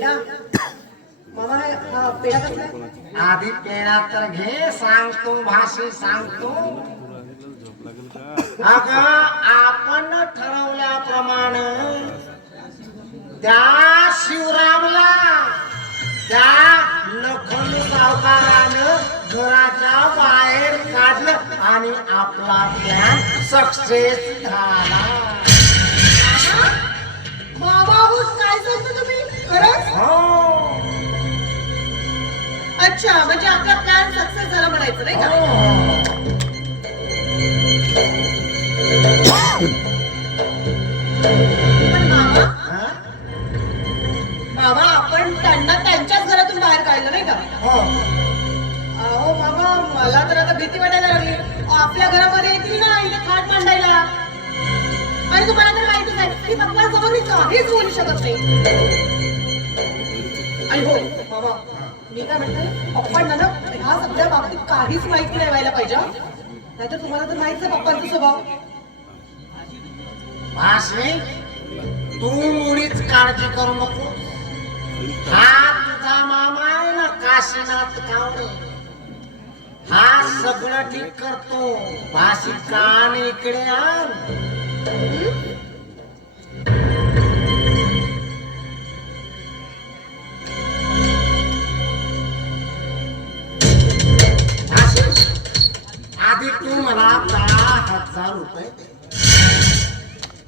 पेढा मामा हा पेढा कसला आहे? आधी पेढा तर घे, सांगतो भाषे सांगतो. अगं आपण ठरवल्याप्रमाणे त्या शिवरामला त्या लखन सावकारानं घराच्या बाहेर काढलं आणि आपला प्लॅन सक्सेस झाला. मामा हो काय सांगता तुम्ही खरंच? हो. अच्छा म्हणजे आपला प्लॅन सक्सेस झाला म्हणायचं नाही का? पण मामा मामा आपण त्यांना त्यांच्याच घरातून बाहेर काढलं नाही का? अहो मामा मला तर आता भीती वाटायला लागली. आपल्या घरामध्ये येतील ना इथे खाट मांडायला आणि तुम्हाला तर माहितीच आहे की पप्पांसमोर मी काहीच बोलू शकत नाही. आणि हो मामा मी काय म्हणते पप्पांना ना ह्या सगळ्या बाबतीत काहीच माहिती नाही व्हायला पाहिजे. नाहीतर तुम्हाला तर माहितीच आहे पप्पांचा स्वभाव. भाषे तू मुळीच काळजी करू नको. हा तुझा मामा आहे ना काशीनाथ कावडे, हा सगळं ठीक करतो. भाषी कान इकडे आण. आधी तू मला 10,000 रुपये दे.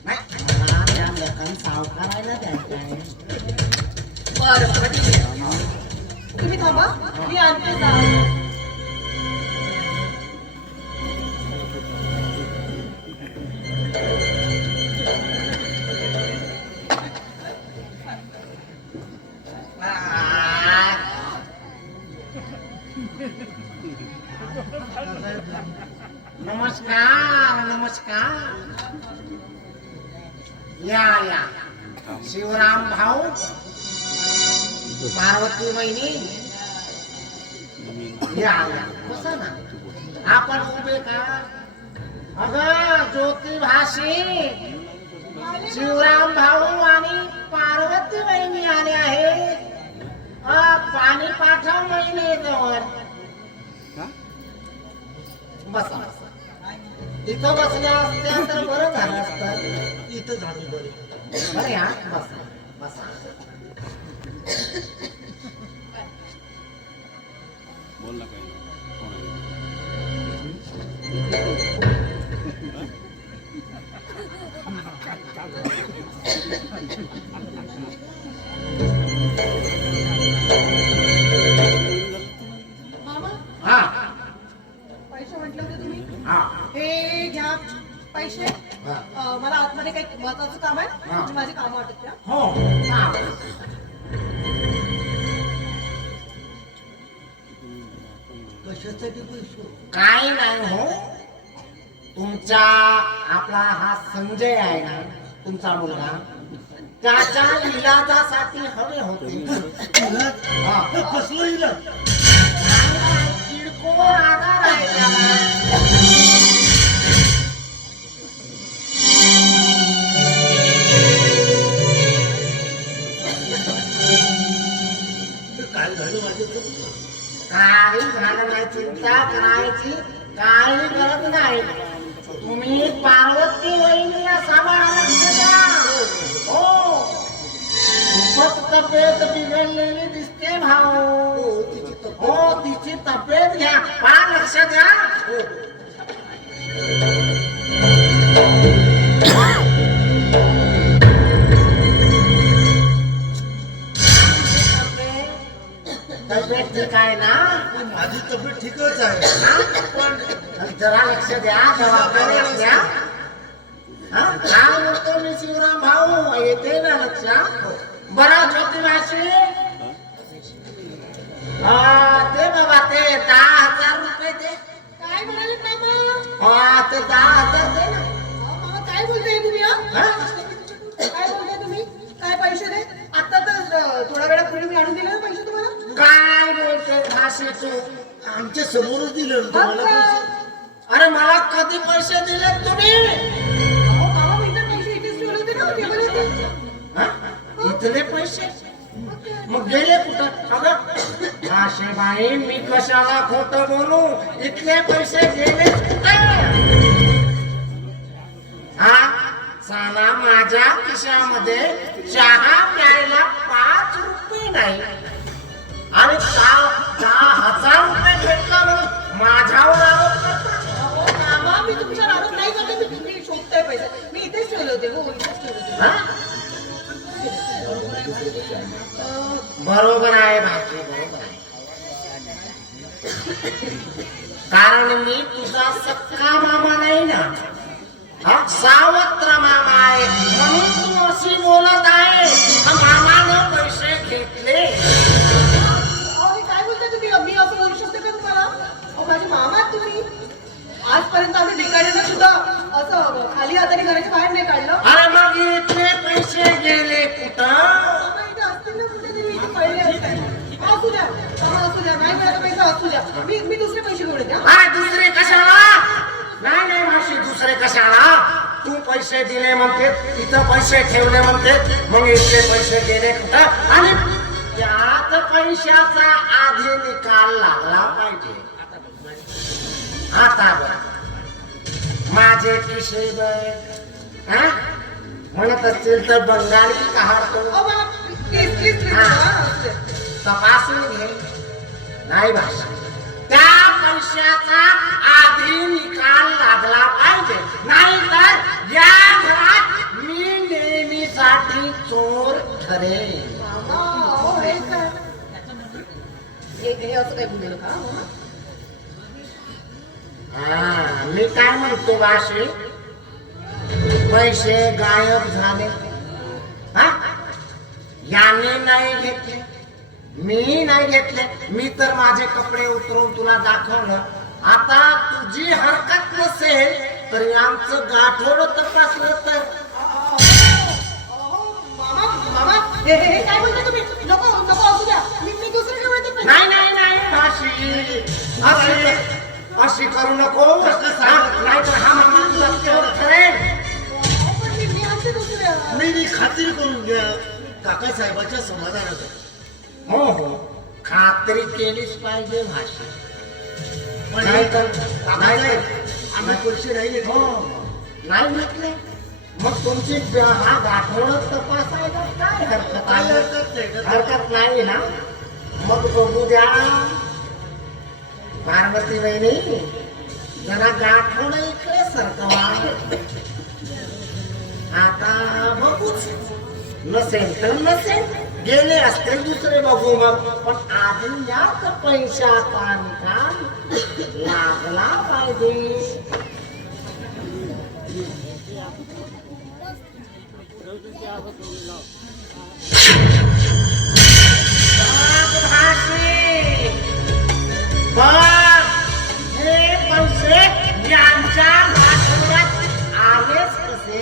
नाही मला त्या लोकांना सावकारायला द्यायचं आहे. बरं बरं ठीक आहे. तुम्ही थांबा मी आणते जा. नमस्कार नमस्कार. या या शिवराम भाऊ, पार्वती वहिनी या या बसा ना. आपण उभे का? अगं ज्योती भाषी, शिवराम भाऊ आणि पार्वती वहिनी आले आहे. पाणी पाठव महिने जवळ. बसा बसा. इथं बसल्या असत्या तर बरं झालं असतं. इथं झाली बरं. बरं या बसा बसा. बोलला काय मामा हा पैसे म्हटलं होते तुम्ही? हा हे घ्या पैसे. मला आतमध्ये काही महत्वाचं काम आहे म्हणजे माझी कामं वाटत द्या. हो हा. कशासाठी पैसे? काही नाही हो. तुमचा आपला हा संजय आहे ना तुमचा मुलगा, त्याच्या इलाजासाठी हवे होते. हा. कसलं इलाज? किरकोळ आधार आहे त्याला. काय झालं माझ्या? काही झालं नाही, चिंता करायची काही गरज नाही. तुम्ही पार्वती वहिनीला सांभाळायला गेला. हो खूपच तब्येत बिघडलेली दिसते भाऊ. हो तिची तब्येत घ्या, फार लक्ष द्या. तब्येत ठीक आहे ना? माझी तब्येत ठीकच आहे. पण जरा लक्ष द्या, जबाबदारी द्या. काय म्हणतो मी शिवराम भाऊ, येते ना लक्ष? बरा ज्योती भाषी ते बाबा ते 10,000 रुपये दे. काय म्हणाले मामा? ते 10,000 दे ना. मामा काय बोलताय तुम्ही? काय बोलताय तुम्ही? काय पैसे दे? आता तर थोड्या वेळापूर्वी मी आणून दिले ना पैसे तुम्हाला. काय बोलते भाषी तू? आमच्या समोरच दिलं ना तुम्हाला पैसे. अरे मला कधी पैसे दिले तुम्ही? मामा मी तर पैसे इथेच ठेवले होते ना टेबलवरती. इथले पैसे मग गेले कुठं? अगं माशेबाई, मी कशाला खोटं बोलू? इथले पैसे गेले हा साला माझ्या खिशामध्ये चहा प्यायला 5 रुपये नाही आणि 10,000 रुपये भेटला म्हणून माझ्यावर आरोप करता? अहो मामा, मी तुमच्यावर आरोप नाही करते. मी शोधतोय पैसे. मी इथेच ठेवले होते. हो, इथेच ठेवले होते. हा? बरोबर आहे भाजी, बरोबर आहे. कारण मी तुझा सक्का मामा नाही ना, हा सावत्र मामा आहे, म्हणून तू अशी बोलत आहे. मामानं पैसे घेतले. अहो, हे काय बोलताय तुम्ही? मी असं बोलू शकते का तुम्हाला? अहो, माझे मामा आहात तुम्ही. आजपर्यंत आम्ही भिकाऱ्यांना सुद्धा असं खाली हाताने घराच्या बाहेर नाही काढलं. अरे मग इथले पैसे गेले कुठं? मामा इथे असतील ना कुठेतरी, इथे पडले असतील. असू द्या मामा, असू द्या. नाही मिळाला पैसा असू द्या. मी दुसरे पैसे घेऊन येते. अरे दुसरे कशाला? नाही नाही मावशी, दुसरे कशाला? तू पैसे दिले म्हणते, तिथं पैसे ठेवले म्हणते, मग इथले पैसे गेले कुठं? आणि त्यात पैशाचा आधी निकाल लागला पाहिजे. आता बघ माझे खिशे बघ, हा? म्हणत असतील तर बंगाली काढतो, अहो मामा, प्लीज प्लीज प्लीज. असू द्या. तपासून घे. नाही भाषा, त्या पैशाचा आधी निकाल लागला पाहिजे, नाही तर या घरात मी नेहमीसाठी चोर ठरेन. मामा, अहो हे काय? हे असं काय बोललं का मामा? हा, मी काय म्हणतो भाषे, पैसे गायब झाले. हा, याने नाही घेतले, मी नाही घेतले. मी तर माझे कपडे उतरवून तुला दाखवलं. आता तुझी हरकत नसेल तरी आमचं गाठोड तपासलं तर. मामा मामा, हे काय बोलता तुम्ही? नको नको, असू द्या. मी दुसरे घेऊन येते पैसे. नाही नाही नाही भाषी, अशी करू नको. नाही तर हा म्हणून तुला चोर ठरेल. अहो, पण मी आणते दुसरे. नाही खात्री करून घ्या काकासाहेबाच्या समाधानात. हो हो, खात्री केलीच पाहिजे भाषा. पण नाही तर आम्ही पैसे नाही घेतले. हो, नाही घेतले मग तुमची हा गाठोड तपासायला काय हरकत काय आहे? हरकत नाही. हरकत नाही ना? मग बघू द्या पार्वती वहिनी, जरा गाठोड इकडे सरकवा. आता बघूच, नसेल तर नसेल, गेले असतील दुसरे बघू. मग पण आधी याच पैशाचा निकाल लागला पाहिजे. बघ, हे पैसे यांच्या गाठोड्यात आलेच कसे?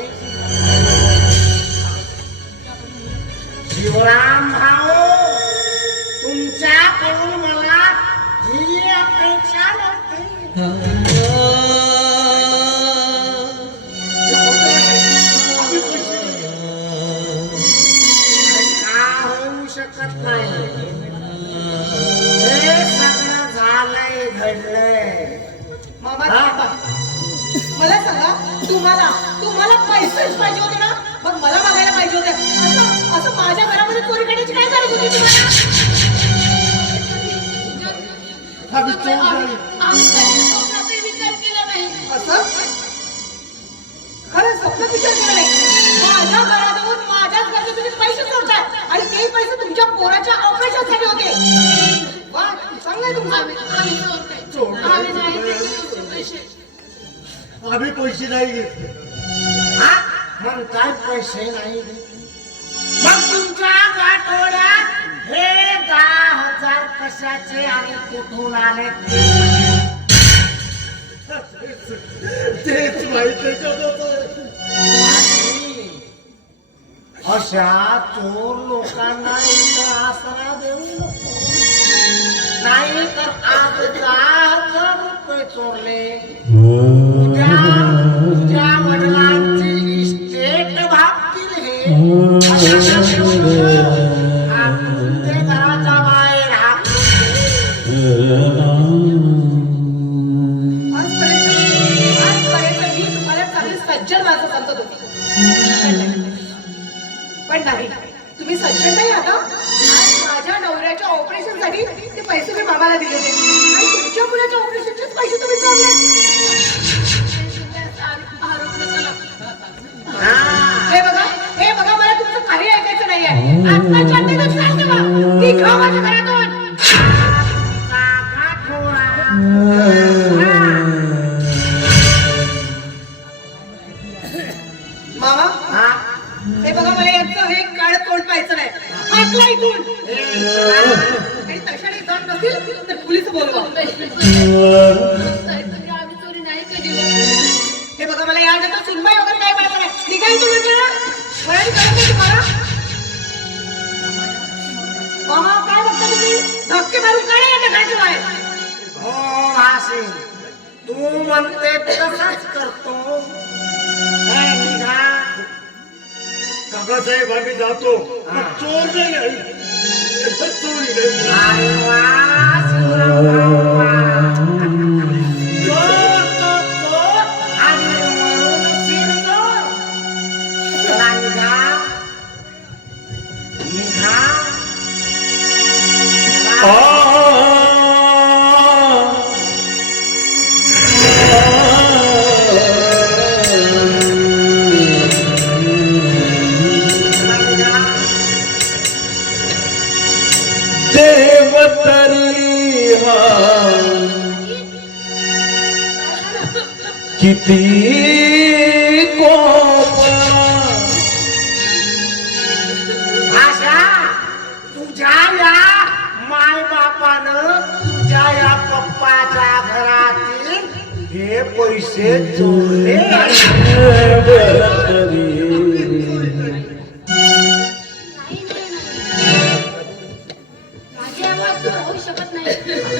शिवराम भाऊ, तुमच्याकडून मला ही अपेक्षा नव्हती. का होऊ शकत नाही? हे सगळं झालंय, घडलंय. मामा थांबा. मला सांगा, तुम्हाला पैसेच पाहिजे होते ना? मग मला बघायला पाहिजे होते. असं माझ्या घरामध्ये चोरी करण्याची काय गरज होती तुम्हाला? आम्ही चोर नाही. आम्ही कधी स्वप्नातही विचार केला नाही. असं खरं स्वप्नात विचार केला नाही. माझ्या घरात येऊन माझ्याच घरचे तुम्ही पैसे चोरताय आणि ते पैसे तुमच्या पोराच्या ऑपरेशनसाठी होते. वा, चांगलंय तुमचं. आम्ही पैसे नाही घेतले. हा? मग काय पैसे नाही घेतले? मग तुमच्या गाठोड्यात हे 10,000 कशाचे आणि कुठून आले? तेच माहित आहे का? अशा चोर लोकांना इथं आसरा देऊ नको. नाही तर आज 10,000 रुपये चोरले, उद्या तुझ्या वडिलांची इस्टेट भागतील. हे आठवून दे पण नाही, तुम्ही सज्जन नाही आता. आज माझ्या नवऱ्याच्या ऑपरेशन साठी ते पैसे मी बाबाला दिले होते आणि तुमच्या मुलाच्या ऑपरेशनचेच पैसे तुम्ही चालले. हे बघा मला तुमचं काही ऐकायचं नाहीये. आत्ताच्या आत्ताच सांगते बा, निघा माझ्या घरातून. मामा, हे बघा मला यांचं हे काळ तोंड पाहायचं नाही. हातला इथून. आणि तशाने जात नसतील तर पोलीस बोलवा. हे बघा मला यानंतर सुनबाई वगैरे काय म्हणायचं नाही. निघा इथून म्हणजे वळण करत नाही तुम्हाला. मामा काय बघता तुम्ही? धक्के मारून काय येते घरच्या बाहेर? हो भाषे, तू म्हणते तसंच करतो. हे निघा. काकासाहेब आम्ही जातो. चोर नाही आहे. चोरी नाही. अरे वा, शिवराम बाबा. चोर तो चोर आणि म्हणून शिरचोर. चला निघा. निघा. देवतरी किती भाषा, तुझ्या या माय बापानं तुझ्या या पप्पाच्या घरातील हे पैसे चोरले.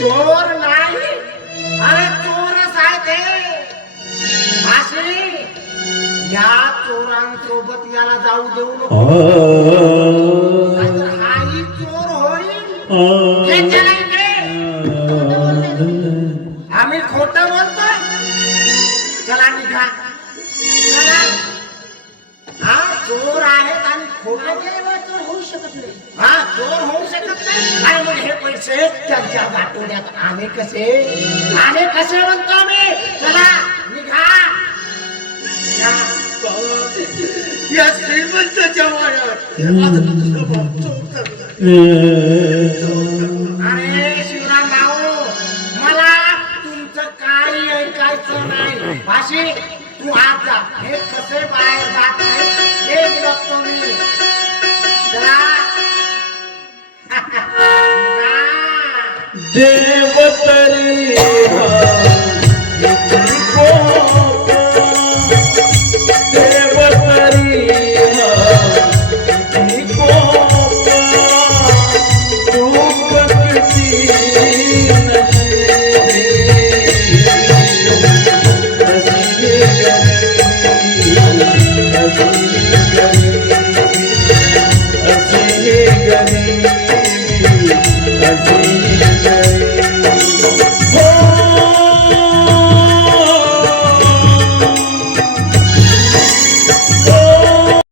चोर नाही, अरे चोरच आहे ते. भाषे, या चोरांसोबत याला जाऊ देऊ नको. नाहीतर हाही चोर होईल. हे चला इकडे. आम्ही खोटं बोलतोय. चला निघा. चला. हा चोर आहेत आणि खोटं चोर होऊ शकत नाही. हा चोर होऊ शकत नाही. आणि मग हे पैसे त्यांच्या वाटोड्यात आले कसे? आले कसे म्हणतो आम्ही. चला निघा. निघा. या श्रीमंताच्या वाड्यात आता तुझा बाप चोर करणार. अरे शिवराम भाऊ, मला तुमचं काही ऐकायचं नाही. भाषी, तू आज जा. हे कसे बाहेर जात आहेत हे बघतो मी. चला. देवतरी